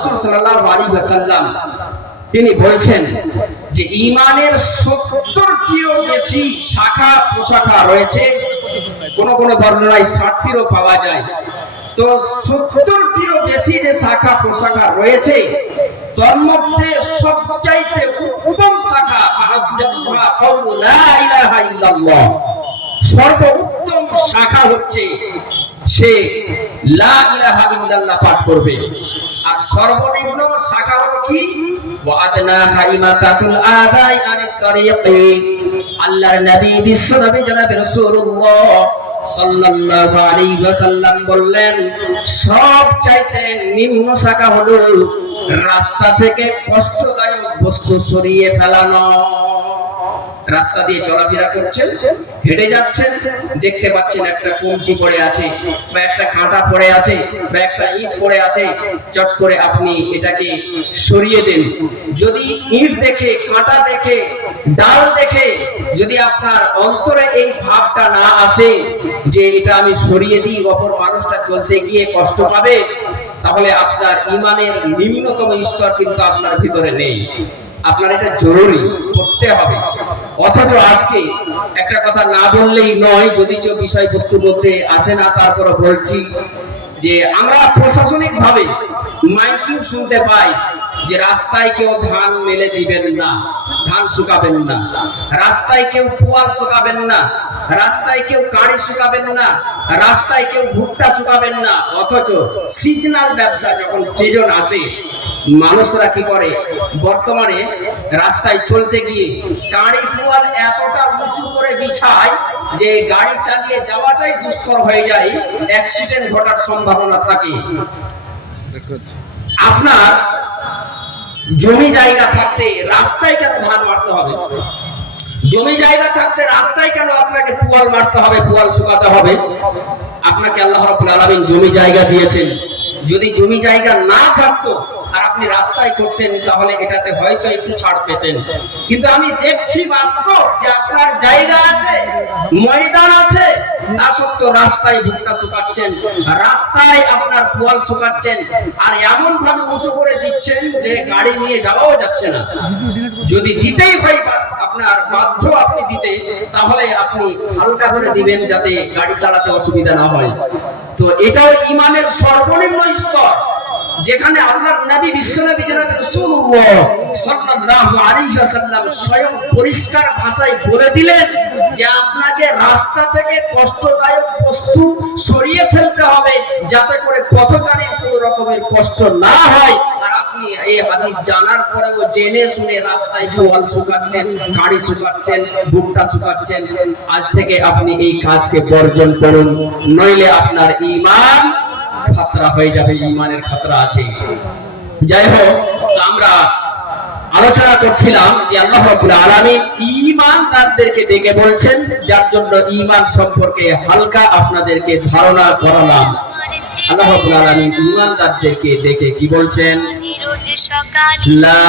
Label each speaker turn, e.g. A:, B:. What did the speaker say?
A: রসুল আলাইহি ওয়াসাল্লাম তিনি বলছেন যে ইমানের সত্তরটিও বেশি শাখা, প্রশাখা রয়েছে। কোন কোন বর্ণনায় ষাটটিরও পাওয়া যায়। তো সত্তরটিরও বেশি যে শাখা, প্রশাখা রয়েছে সবচাইতে উত্তম শাখা সর্বোত্তম শাখা হচ্ছে সে লা ইলাহা ইল্লাল্লাহ পাঠ করবে। সর্বনিম্ন শাখা হলো কি? ওয়াদনা হাইমাতাতুল আদাই আনিত তরিকি। আল্লাহর নবী, বিশ্ব নবী জনাব রাসূলুল্লাহ সাল্লাল্লাহু আলাইহি ওয়াসাল্লাম বললেন, সব চাইতে নিম্ন শাখা হলো রাস্তা থেকে কষ্টদায়ক বস্তু সরিয়ে ফেলানো। রাস্তা দিয়ে চলাফেরা করছেন, হেঁটে যাচ্ছেন, দেখতে পাচ্ছেন একটা কঞ্চি পড়ে আছে বা একটা কাঁটা পড়ে আছে বা একটা ইট পড়ে আছে। চট করে আপনি এটাকে সরিয়ে দেন। যদি ইট দেখে, কাঁটা দেখে, ডাল দেখে, যদি আপনার অন্তরে এই ভাবটা না আসে যে এটা আমি সরিয়ে দিই, অপর মানুষটা চলতে গিয়ে কষ্ট পাবে, তাহলে আপনার ইমানের নিম্নতম স্তর কিন্তু আপনার ভিতরে নেই। আপনার এটা জরুরি, করতে হবে। অথচ আজকে একটা কথা না বললেই নয়, যদি কেউ বিষয়বস্তু বলতে আসে না তারপর বলছি যে আমরা প্রশাসনিক ভাবে মাইকিং শুনতে পাই যে রাস্তায় কেউ ধান মেলে দিবেন না, ধান শুকাবেন না। রাস্তায় কেউ পোয়াল শুকাবেন না, রাস্তায় কেউ কাঁড়ি শুকাবেন না, রাস্তায় কেউ ভুট্টা শুকাবেন না, অথচ সিজনাল ব্যবসা যখন সিজন আসে মানুষরা কি করে? বর্তমানে রাস্তায় চলতে গিয়ে গাড়ি পোয়াল এতটা উঁচু করে বিছায় যে গাড়ি চালিয়ে যাওয়াটাই দুষ্কর হয়ে যায় অ্যাক্সিডেন্ট ঘটার সম্ভাবনা থাকে। আপনার জমি জায়গা থাকতে রাস্তায় কেন ধান মারতে হবে? জমি জায়গা থাকতে রাস্তায় কেন আপনাকে পুয়াল মারতে হবে, পুয়াল শুকাতে হবে? আপনাকে আল্লাহ রাব্বুল আলামিন জমি জায়গা দিয়েছেন। যদি জমি জায়গা না থাকতো আর আপনি রাস্তায় করতেন, তাহলে এটাতে হয়তো একটু ছাড় পেতেন। কিন্তু আমি দেখছি বাস্তব যে আপনার জায়গা আছে, ময়দান আছে গাড়ি নিয়ে যাচ্ছে না। যদি দিতেই হয় আপনার বাধ্য আপনি দিতে, তাহলে আপনি হালকা করে দিবেন যাতে গাড়ি চালাতে অসুবিধা না হয়। তো এটাও ইমানের সর্বনিম্ন স্তর। যেখানে আল্লাহর নবী, বিশ্বনবী, জনাব রাসূলুল্লাহ সাল্লাল্লাহু আলাইহি ওয়াসাল্লাম স্বয়ং পরিষ্কার ভাষায় বলে দিলেন যে আপনাকে রাস্তা থেকে কষ্টদায়ক বস্তু সরিয়ে ফেলতে হবে যাতে করে পথচারীর কোনো রকমের কষ্ট না হয়। আর আপনি এই হাদিস জানার পরেও জেনে শুনে রাস্তায় পোয়াল শুকাচ্ছেন, গাড়ি শুকাচ্ছেন, ভুট্টা শুকাচ্ছেন, আজ থেকে আপনি এই কাজকে বর্জন করুন, নইলে আপনার ঈমান খাতরা হয়ে যাবে ইমানের খাতরা আছে। যাই হোক আমরা আলোচনা করছিলাম যে আল্লাহ রাব্বুল আলামিন ঈমানদারদেরকে ডেকে বলছেন যার জন্য ঈমান সম্পর্কে হালকা আপনাদেরকে ধারণা করালাম। আল্লাহ রাব্বুল আলামিন ঈমানদারদেরকে ডেকে কি বলছেন? লা